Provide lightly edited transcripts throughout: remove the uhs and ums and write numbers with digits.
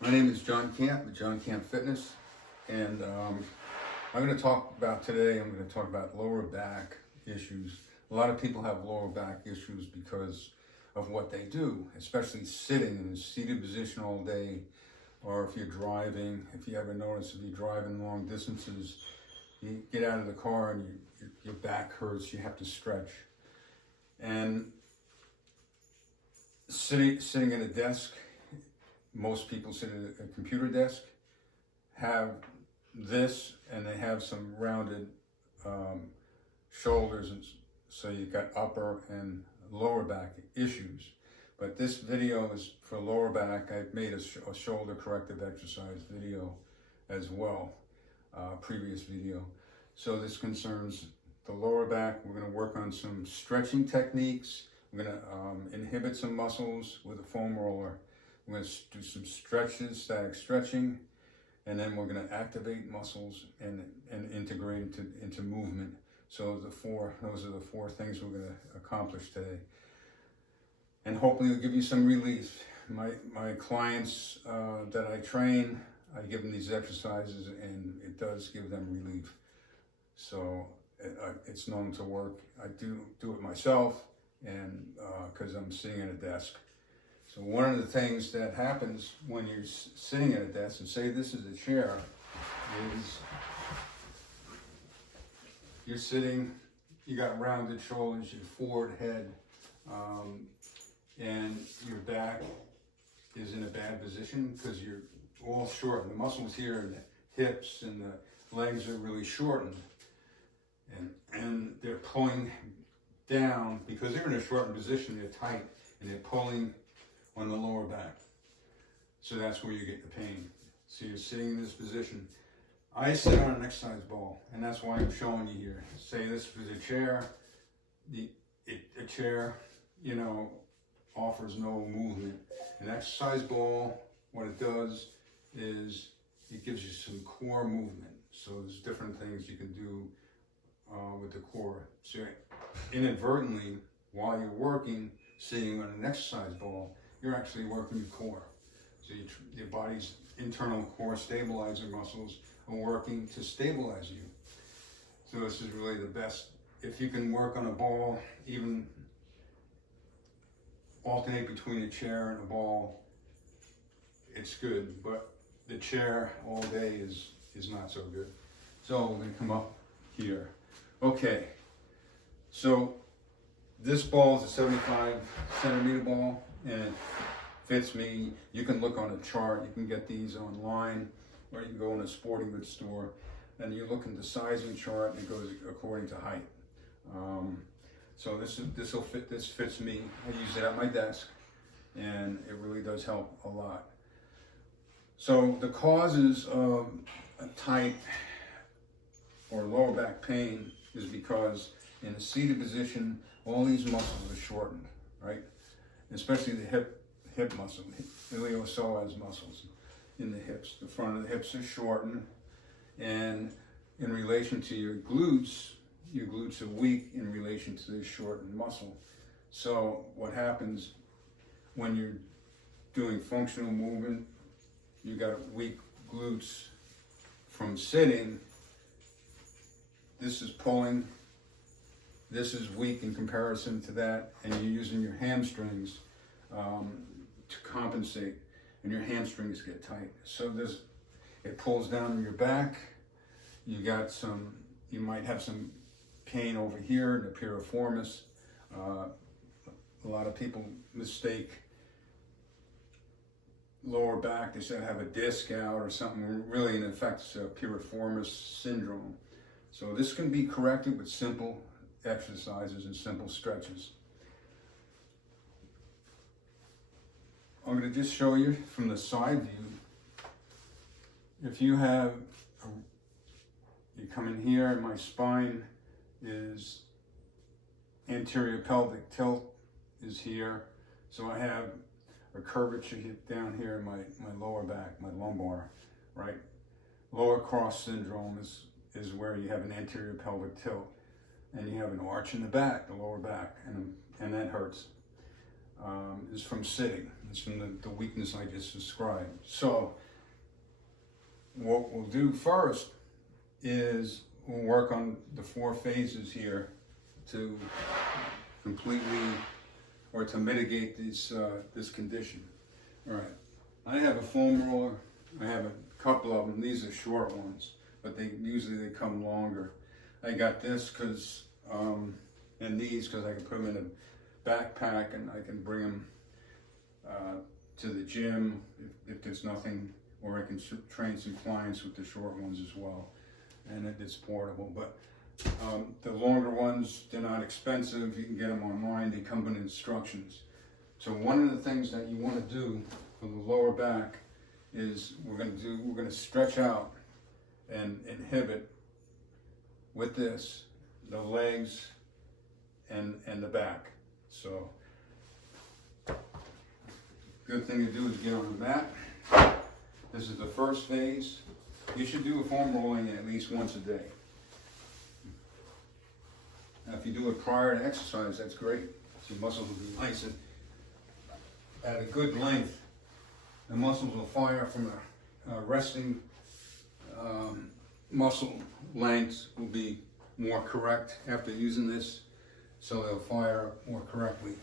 My name is John Camp with John Camp Fitness, and I'm going to talk about lower back issues. A lot of people have lower back issues because of what they do, especially sitting in a seated position all day, or if you're driving. If you ever notice, if you're driving long distances, you get out of the car and your back hurts, you have to stretch. And sitting at a desk, most people sit at a computer desk, have this, and they have some rounded shoulders, and so you've got upper and lower back issues. But this video is for lower back. I've made a shoulder corrective exercise video as well, previous video. So this concerns the lower back. We're going to work on some stretching techniques. We're going to inhibit some muscles with a foam roller. We're going to do some stretches, static stretching, and then we're going to activate muscles and integrate into movement. So those are the four things we're going to accomplish today. And hopefully it'll give you some relief. My clients that I train, I give them these exercises and it does give them relief. So it's known to work. I do it myself, and because I'm sitting at a desk. So one of the things that happens when you're sitting at a desk, and say this is a chair, is you're sitting, you got rounded shoulders, your forward head, and your back is in a bad position because you're all short. The muscles here and the hips and the legs are really shortened, and they're pulling down because they're in a shortened position. They're tight and they're pulling on the lower back. So that's where you get the pain. So you're sitting in this position. I sit on an exercise ball, and that's why I'm showing you here. Say this was a chair. A chair, offers no movement. An exercise ball, what it does is it gives you some core movement. So there's different things you can do with the core. So inadvertently, while you're working, sitting on an exercise ball, you're actually working your core. So your body's internal core stabilizer muscles are working to stabilize you. So this is really the best. If you can work on a ball, even alternate between a chair and a ball, it's good. But the chair all day is not so good. So we're going to come up here. Okay, so this ball is a 75 centimeter ball, and it fits me. You can look on a chart. You can get these online, or you can go in a sporting goods store, and you look in the sizing chart, and it goes according to height. So this will fit. This fits me. I use it at my desk, and it really does help a lot. So the causes of a tight or lower back pain is because in a seated position, all these muscles are shortened, right? Especially the hip muscle, iliopsoas muscles in the hips. The front of the hips are shortened, and in relation to your glutes are weak in relation to this shortened muscle. So what happens when you're doing functional movement, you got weak glutes from sitting. This is pulling. This is weak in comparison to that, and you're using your hamstrings to compensate, and your hamstrings get tight. So it pulls down your back. You might have some pain over here, the piriformis. A lot of people mistake lower back. They say I have a disc out or something. Really, in effect, it's a piriformis syndrome. So this can be corrected with simple exercises and simple stretches. I'm going to just show you from the side view. If you come in here, and my spine is anterior pelvic tilt is here. So I have a curvature down here in my lower back, my lumbar, right? Lower cross syndrome is where you have an anterior pelvic tilt, and you have an arch in the back, the lower back, and that hurts. is from sitting. It's from the weakness I just described. So what we'll do first is we'll work on the 4 phases here to completely, or to mitigate this condition. All right, I have a foam roller. I have a couple of them. These are short ones, but usually they come longer. I got this because, and these because I can put them in a backpack and I can bring them to the gym if there's nothing, or I can train some clients with the short ones as well. And it's portable, but the longer ones, they're not expensive. You can get them online. They come with instructions. So one of the things that you want to do for the lower back is we're going to stretch out and inhibit with this the legs and the back. So good thing to do is get on the mat. This is the first phase. You should do a foam rolling at least once a day. Now, if you do it prior to exercise, that's great. Your muscles will be nice and at a good length. The muscles will fire from a resting muscle lengths will be more correct after using this, so they'll fire more correctly.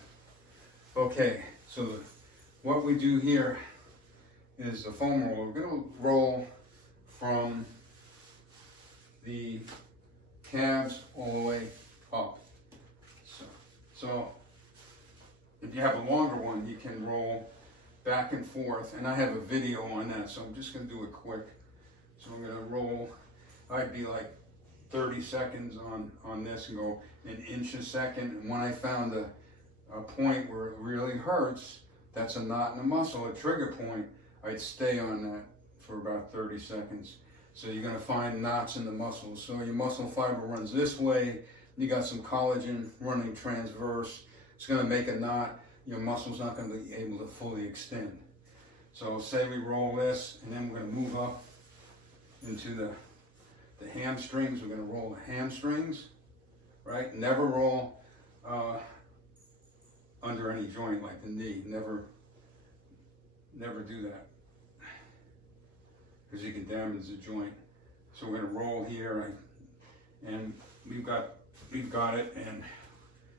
Okay, so what we do here is the foam roller. We're going to roll from the calves all the way up. So if you have a longer one, you can roll back and forth, and I have a video on that, so I'm just going to do it quick. So I'm going to roll, I'd be like 30 seconds on this and go an inch a second, and when I found a point where it really hurts, that's a knot in the muscle, a trigger point, I'd stay on that for about 30 seconds. So you're going to find knots in the muscles. So your muscle fiber runs this way, you got some collagen running transverse, it's going to make a knot, your muscle's not going to be able to fully extend. So say we roll this, and then we're going to move up into the hamstrings. We're going to roll the hamstrings, right? Never roll under any joint like the knee. Never do that, because you can damage the joint. So we're going to roll here, and we've got it, and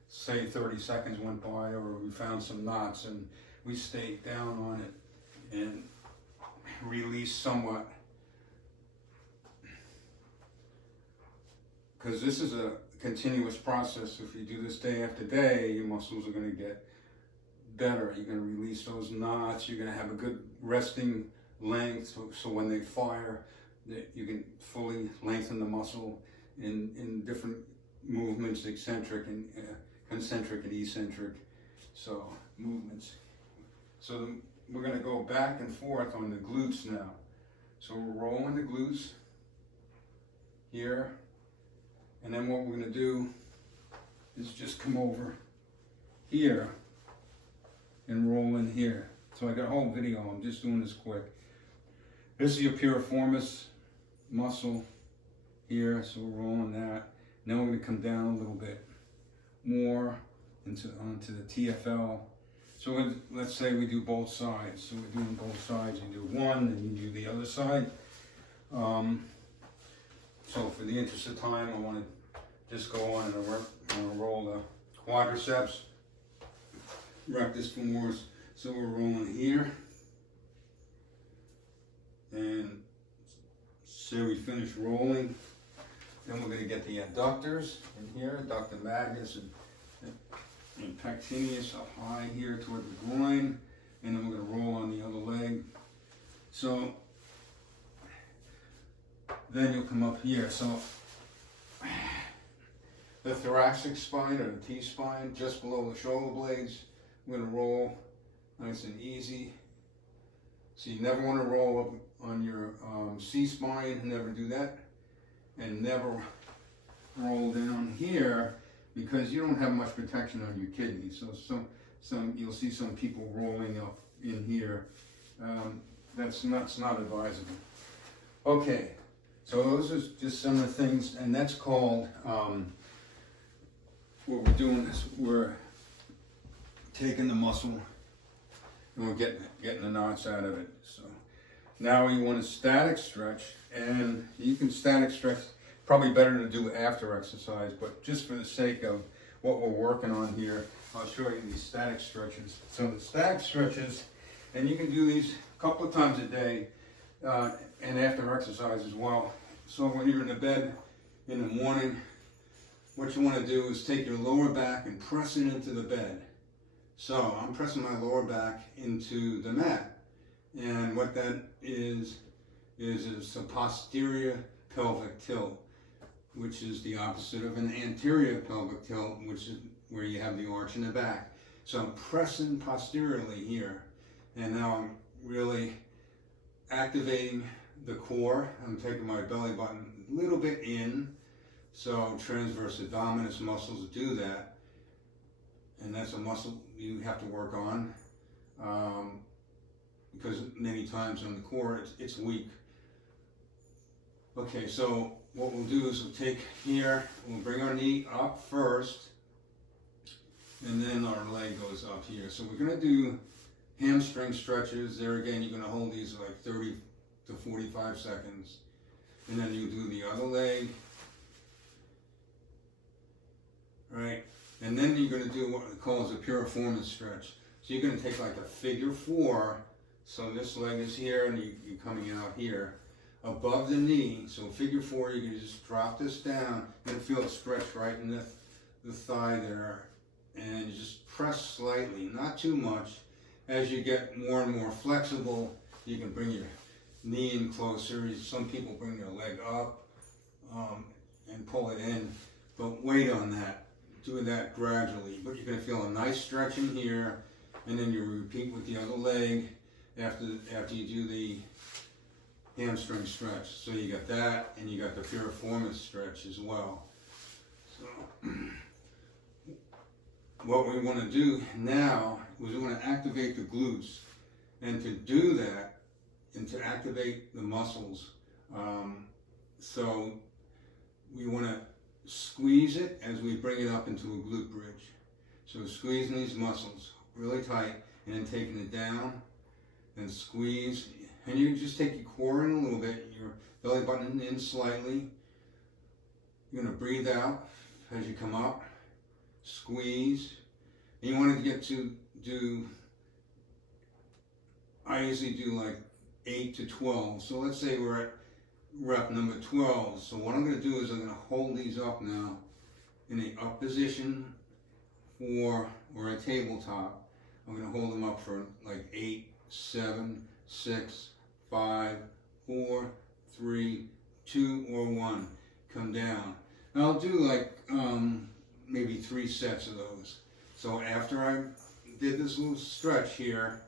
say 30 seconds went by, or we found some knots, and we stayed down on it and released somewhat. Because this is a continuous process. If you do this day after day, your muscles are going to get better. You're going to release those knots. You're going to have a good resting length, so when they fire, you can fully lengthen the muscle in different movements, eccentric and concentric and eccentric, so movements. So we're going to go back and forth on the glutes now. So we're rolling the glutes here, and then what we're going to do is just come over here and roll in here. So I got a whole video, I'm just doing this quick. This is your piriformis muscle here, so we're rolling that. Now we're going to come down a little bit more onto the TFL. So let's say we do both sides. So we're doing both sides. You do one, and you do the other side. So for the interest of time, I want to just go on and I'm going to roll the quadriceps, rectus femoris. So we're rolling here, and say we finish rolling, then we're going to get the adductors in here, adductor magnus and pectineus up high here toward the groin, and then we're going to roll on the other leg. So then you'll come up here. So the thoracic spine, or the T-spine, just below the shoulder blades, we're going to roll nice and easy. So you never want to roll up on your C-spine, never do that. And never roll down here, because you don't have much protection on your kidneys. So you'll see some people rolling up in here. That's not advisable. Okay, so those are just some of the things, and that's called, what we're doing is we're taking the muscle and we're getting the knots out of it. So now we want a static stretch, and you can static stretch, probably better to do after exercise, but just for the sake of what we're working on here, I'll show you these static stretches. So the static stretches, and you can do these a couple of times a day and after exercise as well. So when you're in the bed in the morning, what you want to do is take your lower back and press it into the bed. So I'm pressing my lower back into the mat, and what that is a posterior pelvic tilt, which is the opposite of an anterior pelvic tilt, which is where you have the arch in the back. So I'm pressing posteriorly here, and now I'm really activating the core. I'm taking my belly button a little bit in, so transverse abdominis muscles do that, and that's a muscle you have to work on because many times on the core it's weak. Okay, so what we'll do is we'll take here, we'll bring our knee up first, and then our leg goes up here. So we're going to do hamstring stretches. There again, you're going to hold these like 30 to 45 seconds. And then you do the other leg. Right? And then you're going to do what it calls a piriformis stretch. So you're going to take like a figure 4. So this leg is here and you're coming out here above the knee. So figure 4, you can just drop this down. You're going to feel it stretch right in the thigh there. And you just press slightly, not too much. As you get more and more flexible, you can bring your knee in closer. Some people bring their leg up and pull it in, but wait on that. Do that gradually, but you're going to feel a nice stretch in here, and then you repeat with the other leg after you do the hamstring stretch. So you got that, and you got the piriformis stretch as well. So what we want to do now is we want to activate the glutes, and to do that and to activate the muscles, so we want to squeeze it as we bring it up into a glute bridge. So squeezing these muscles really tight and then taking it down and squeeze, and you just take your core in a little bit, your belly button in slightly. You're going to breathe out as you come up. Squeeze, and you want to get to do, I usually do like 8 to 12. So let's say we're at rep number 12. So what I'm going to do is I'm going to hold these up now in a up position or a tabletop. I'm going to hold them up for like 8, 7, 6, 5, 4, 3, 2, or 1. Come down. Now I'll do like maybe 3 sets of those. So after I did this little stretch here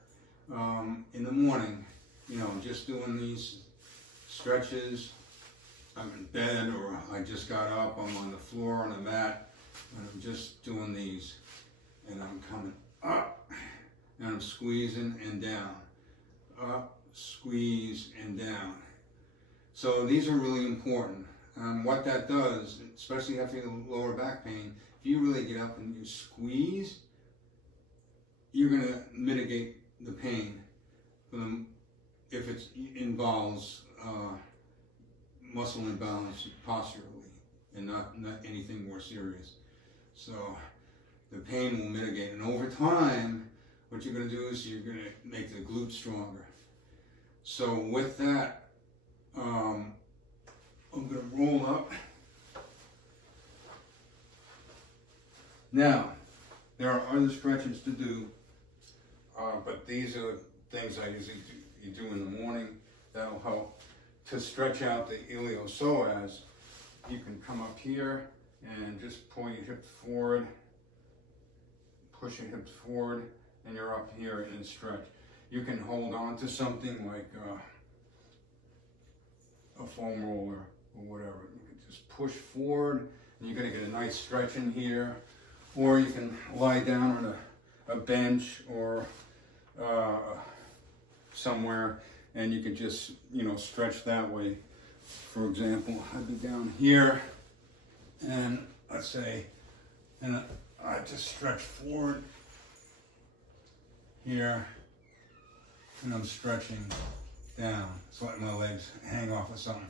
in the morning, you know, just doing these stretches, I'm in bed or I just got up, I'm on the floor on the mat, and I'm just doing these, and I'm coming up, and I'm squeezing and down, up, squeeze, and down. So these are really important. What that does, especially after the lower back pain, if you really get up and you squeeze, you're going to mitigate the pain if it involves muscle imbalance posturally and not anything more serious. So the pain will mitigate, and over time, what you're going to do is you're going to make the glute stronger. So with that, I'm going to roll up. Now, there are other stretches to do, but these are things I usually do in the morning that'll help to stretch out the iliopsoas. You can come up here and just pull your hips forward, push your hips forward, and you're up here and stretch. You can hold on to something like a foam roller or whatever. You can just push forward, and you're going to get a nice stretch in here. Or you can lie down on a bench or somewhere, and you can just, you know, stretch that way. For example, I'd be down here, and let's say, and I just stretch forward here, and I'm stretching down. Just letting my legs hang off of something.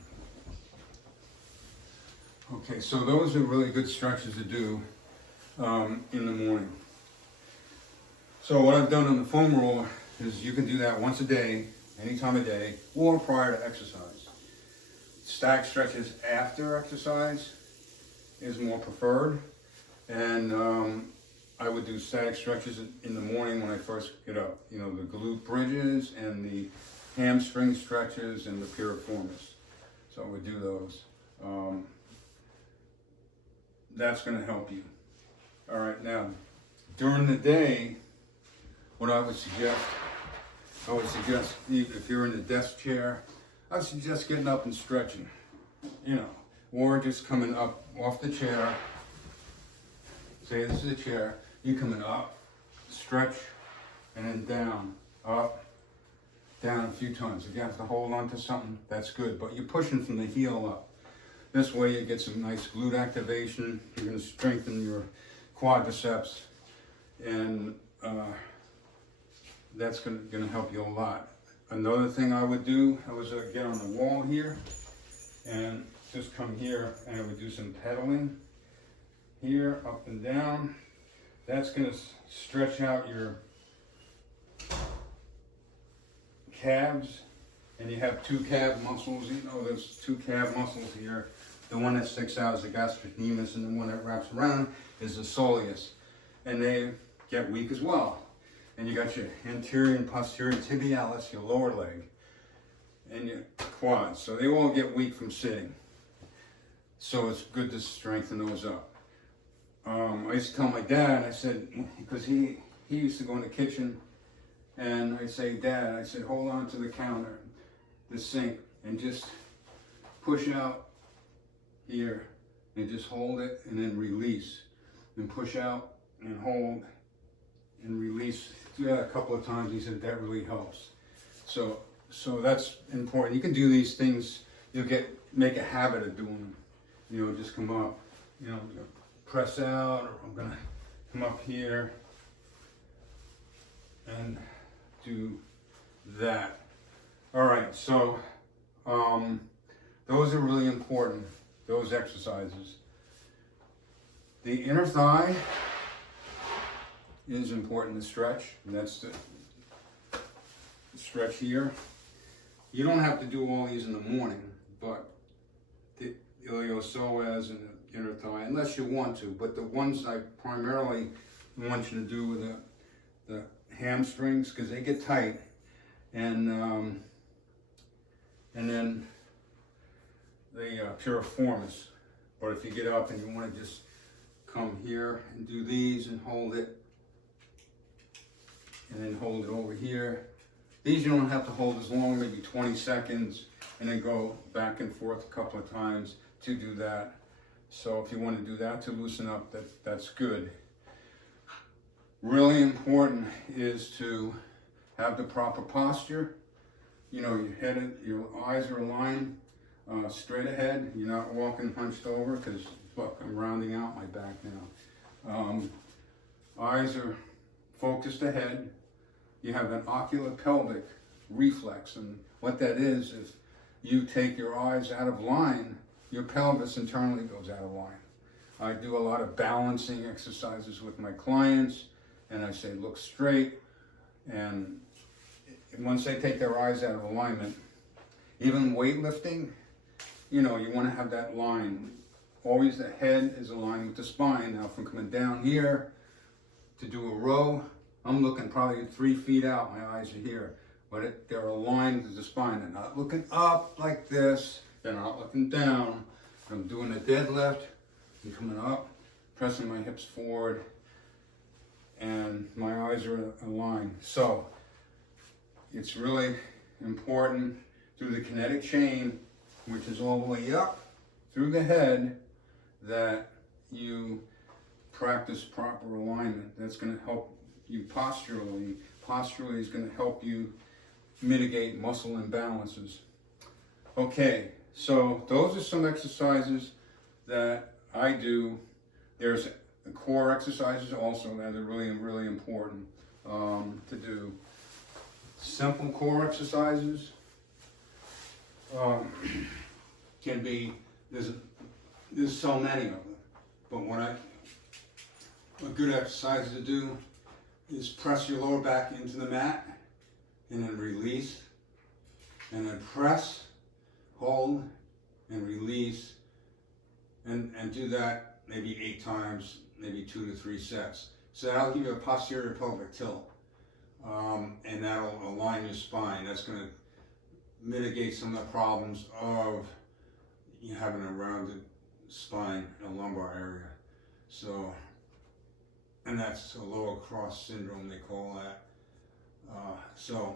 Okay, so those are really good stretches to do in the morning. So what I've done on the foam roller is you can do that once a day, any time of day, or prior to exercise. Static stretches after exercise is more preferred, and I would do static stretches in the morning when I first get up. You know, the glute bridges and the hamstring stretches and the piriformis. So I would do those. That's going to help you. All right, now during the day, what I would suggest if you're in a desk chair, I would suggest getting up and stretching, you know, or just coming up off the chair. Say this is a chair, you coming up, stretch, and then down, up, down a few times. If you have to hold on to something, that's good, but you're pushing from the heel up. This way you get some nice glute activation. You're going to strengthen your quadriceps, and that's going to help you a lot. Another thing I would do, I was get on the wall here and just come here, and I would do some pedaling here, up and down. That's going to stretch out your calves, and you have two calf muscles. You know, there's two calf muscles here. The one that sticks out is the gastrocnemius, and the one that wraps around is the soleus, and they get weak as well. And you got your anterior and posterior tibialis, your lower leg, and your quads. So they all get weak from sitting. So it's good to strengthen those up. I used to tell my dad, I said, because he used to go in the kitchen, and I'd say, Dad, I said, hold on to the counter, the sink, and just push out here, and just hold it, and then release. And push out, and hold, and release. Do that a couple of times. He said that really helps. So that's important. You can do these things. You'll make a habit of doing them. You know, just come up. You know, press out, or I'm gonna come up here and do that. All right. So those are really important. Those exercises. The inner thigh is important to stretch, and that's the stretch here. You don't have to do all these in the morning, but the iliopsoas and the inner thigh, unless you want to, but the ones I primarily want you to do are the hamstrings, because they get tight, and then the piriformis. But if you get up and you want to just come here and do these and hold it, and then hold it over here. These you don't have to hold as long, maybe 20 seconds, and then go back and forth a couple of times to do that. So if you want to do that to loosen up, that's good. Really important is to have the proper posture. You know, your eyes are aligned straight ahead. You're not walking hunched over, because look, I'm rounding out my back now. Eyes are focused ahead. You have an oculopelvic reflex, and what that is, if you take your eyes out of line, your pelvis internally goes out of line. I do a lot of balancing exercises with my clients, and I say look straight, and once they take their eyes out of alignment, even weightlifting, you know, you want to have that line. Always the head is aligned with the spine. Now, if I'm coming down here to do a row, I'm looking probably 3 feet out. My eyes are here, but they're aligned with the spine. They're not looking up like this. They're not looking down. I'm doing a deadlift. I'm coming up, pressing my hips forward, and my eyes are aligned. So it's really important through the kinetic chain, which is all the way up through the head, that you practice proper alignment. That's going to help you posturally. Posturally is going to help you mitigate muscle imbalances. Okay, so those are some exercises that I do. There's the core exercises also that are really, really important. to do simple core exercises. Can be, there's so many of them, but a good exercise to do is press your lower back into the mat and then release, and then press, hold, and release, and do that maybe 8 times, maybe 2 to 3 sets. So that'll give you a posterior pelvic tilt, and that'll align your spine. That's going to mitigate some of the problems of you having a rounded spine in the lumbar area. So, and that's a lower cross syndrome, they call that. So,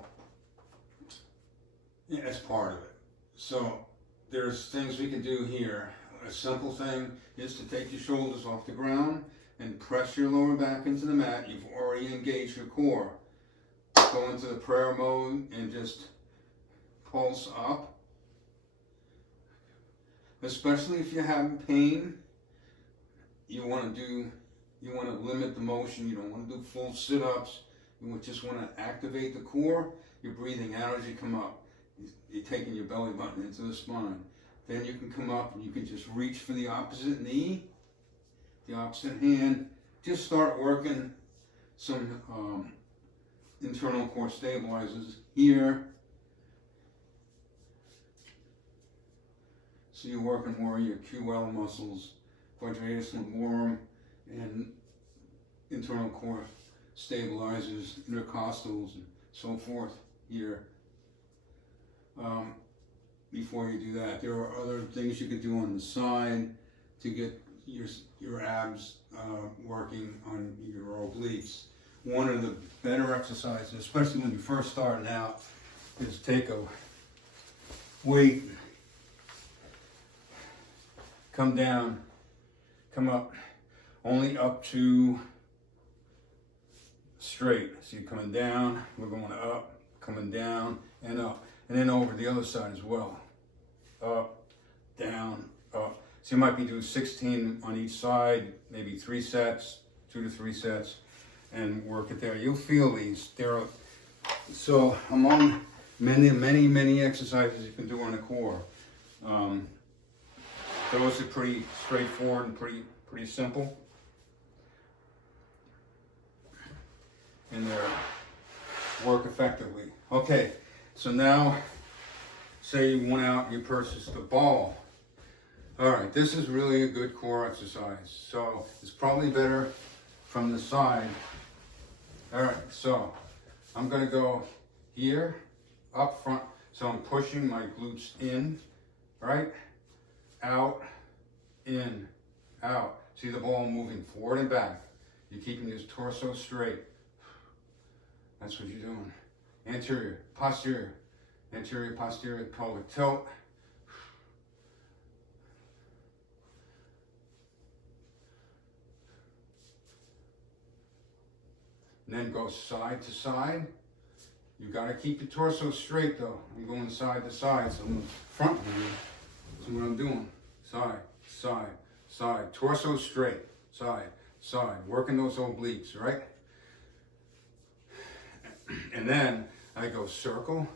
yeah, that's part of it. So, there's things we can do here. A simple thing is to take your shoulders off the ground and press your lower back into the mat. You've already engaged your core. Go into the prayer mode and just pulse up. Especially if you're having pain, you want to limit the motion. You don't want to do full sit-ups. You just want to activate the core. You're breathing out as you come up. You're taking your belly button into the spine. Then you can come up and you can just reach for the opposite knee, the opposite hand. Just start working some internal core stabilizers here. So you're working more of your QL muscles, quadratus lumborum, and internal core stabilizers, intercostals, and so forth here. Before you do that, there are other things you could do on the side to get your abs working on your obliques. One of the better exercises, especially when you're first starting out, is take a weight, come down, come up, only up to straight. So you're coming down, we're going up, coming down and up, and then over the other side as well. Up, down, up. So you might be doing 16 on each side, maybe 3 sets, 2 to 3 sets, and work it there. You'll feel these. So among many exercises you can do on the core. Those are pretty straightforward and pretty simple. And they work effectively. Okay, so now say you went out and you purchased a ball. All right, this is really a good core exercise. So it's probably better from the side. All right, so I'm gonna go here, up front. So I'm pushing my glutes in, right? Out, in, out. See the ball moving forward and back. You're keeping this torso straight. That's what you're doing. Anterior, posterior, anterior, posterior, pelvic tilt. And then go side to side. You gotta keep your torso straight though. I'm going side to side, so I'm in front of you. That's what I'm doing. Side, side, side. Torso straight. Side, side. Working those obliques, right? And then I go circle.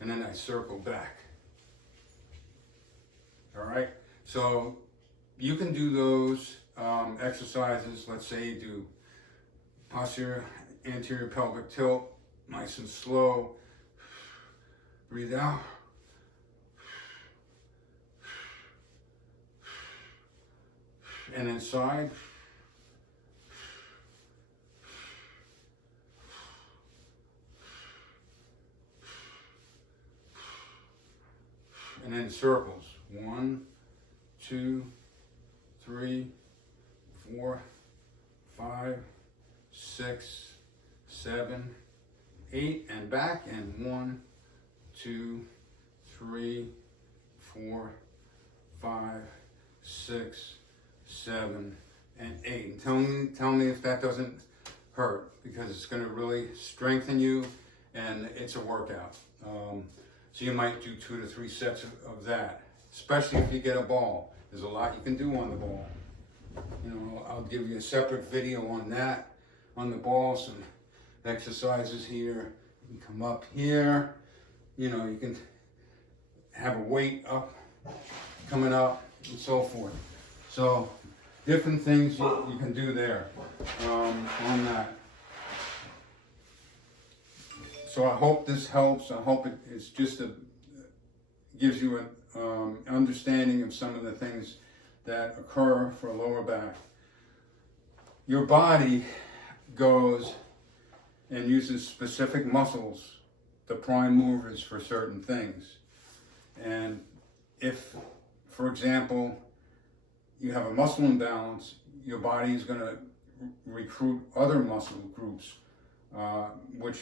And then I circle back. All right? So you can do those exercises. Let's say you do posterior, anterior pelvic tilt, nice and slow. Breathe out. And then side. And then circles. 1, 2, 3, 4, 5, 6, 7, 8, and back. And 1, 2, 3, 4, 5, 6, 7, and 8. And tell me if that doesn't hurt, because it's going to really strengthen you, and it's a workout. So you might do 2 to 3 sets of that, especially if you get a ball. There's a lot you can do on the ball. You know, I'll give you a separate video on that, on the ball, some exercises here. You can come up here, you know, you can have a weight up, coming up, and so forth. So, different things you can do there on that. So I hope this helps. I hope it's just gives you an understanding of some of the things that occur for lower back. Your body goes and uses specific muscles, the prime movers for certain things. And if, for example, you have a muscle imbalance, your body is going to recruit other muscle groups, which,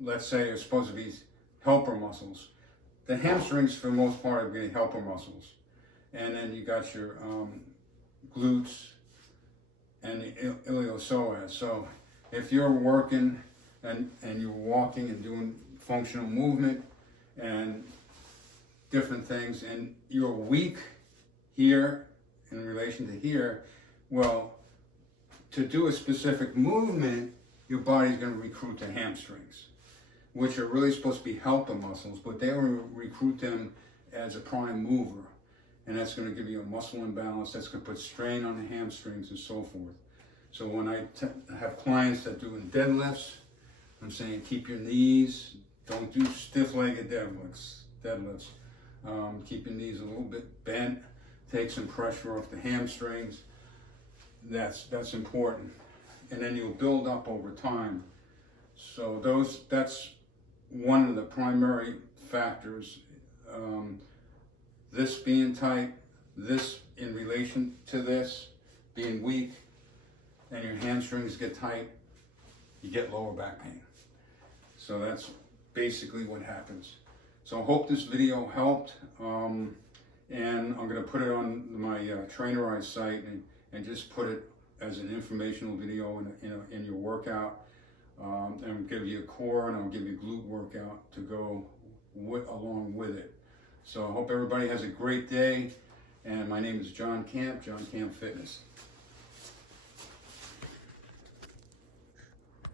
let's say, are supposed to be helper muscles. The hamstrings, for the most part, are going to be helper muscles. And then you got your glutes and the iliopsoas. So if you're working and you're walking and doing functional movement and different things, and you're weak here in relation to here, well, to do a specific movement, your body's going to recruit the hamstrings, which are really supposed to be helper muscles, but they will recruit them as a prime mover. And that's going to give you a muscle imbalance. That's going to put strain on the hamstrings and so forth. So when I have clients that doing deadlifts, I'm saying keep your knees, don't do stiff-legged deadlifts. Keep your knees a little bit bent, take some pressure off the hamstrings. That's important. And then you'll build up over time. So that's one of the primary factors. This being tight, this in relation to this being weak, and your hamstrings get tight, you get lower back pain. So that's basically what happens. So I hope this video helped, and I'm going to put it on my Trainerized site and just put it as an informational video in your workout, and I'll give you a core and I'll give you a glute workout to go along with it. So I hope everybody has a great day, and my name is John Camp, John Camp Fitness.